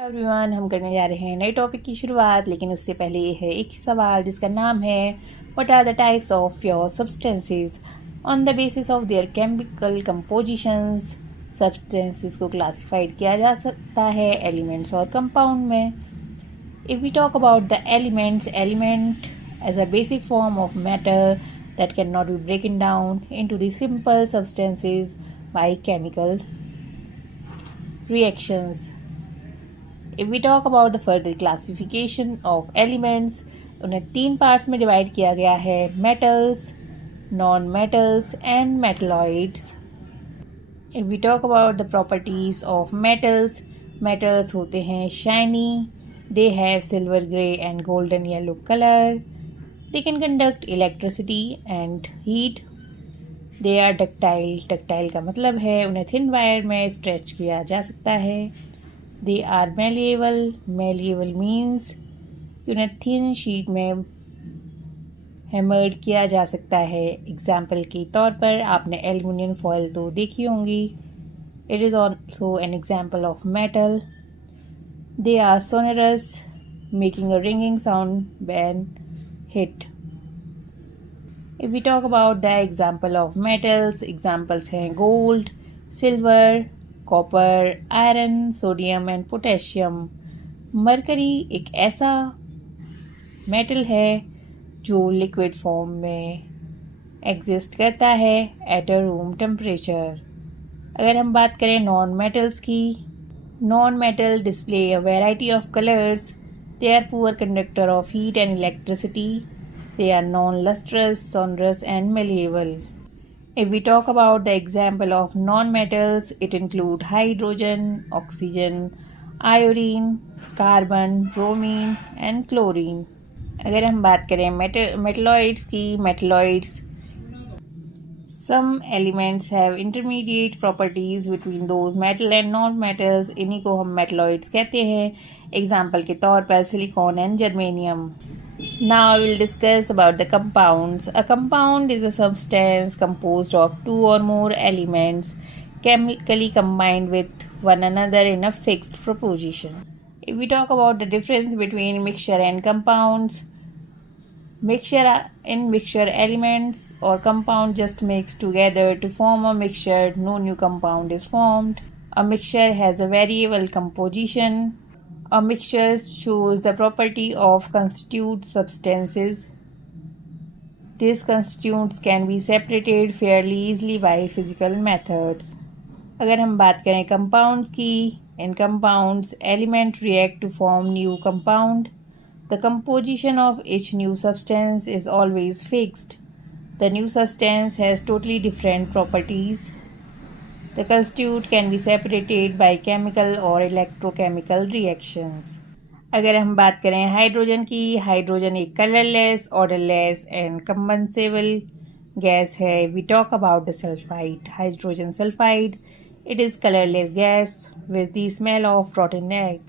Everyone, हम करने जा रहे हैं नए टॉपिक की शुरुआत, लेकिन उससे पहले ये है एक सवाल जिसका नाम है what are the types of pure substances on the basis of their chemical compositions. Substances को क्लासिफाइड किया जा सकता है एलिमेंट्स और कंपाउंड में। If we talk about the elements, element as a basic form of matter that cannot be broken down into the simple substances by chemical reactions. If we talk about the further classification of elements, उन्हें 3 parts में divide किया गया है: metals, non-metals and metalloids. If we talk about the properties of metals, metals होते हैं shiny, they have silver grey and golden yellow color, they can conduct electricity and heat, they are ductile, ductile का मतलब है उन्हें thin wire में stretch किया जा सकता है। They are malleable, malleable means कि उन्हें thin sheet में हैमर्ड किया जा सकता है। एग्जाम्पल के तौर पर आपने एल्यूमिनियम फॉयल तो देखी होंगी, it is also an example of metal. They are sonorous, making a ringing sound when hit. If we talk about the example of metals, examples हैं gold, silver, copper, iron, sodium and potassium. Mercury एक ऐसा metal है जो liquid form में exist करता है at a room temperature. अगर हम बात करें नॉन मेटल्स की, non metal display a variety of colours, they are poor conductor of heat and electricity, they are non lustrous, sonorous and malleable. If we talk about the example of non-metals, it include hydrogen, oxygen, iodine, carbon, bromine and chlorine. अगर हम बात करें metalloids की, metalloids, some elements have intermediate properties between those metal and non-metals, इन्हीं को हम metalloids कहते हैं। एग्जाम्पल के तौर पर silicon and germanium. Now I will discuss about the compounds. A compound is a substance composed of 2 or more elements chemically combined with one another in a fixed proportion. If we talk about the difference between mixture and compounds, mixture elements or compound just mix together to form a mixture. No new compound is formed. A mixture has a variable composition. A mixture shows the property of constituent substances. These constituents can be separated fairly easily by physical methods. अगर हम बात करें compounds की, in compounds, element react to form new compound. The composition of each new substance is always fixed. The new substance has totally different properties. The constituent can be separated by chemical or electrochemical reactions. अगर हम बात करें hydrogen की, hydrogen एक colourless, odourless and combustible gas है। We talk about the sulphide, hydrogen sulphide, it is colourless gas with the smell of rotten egg.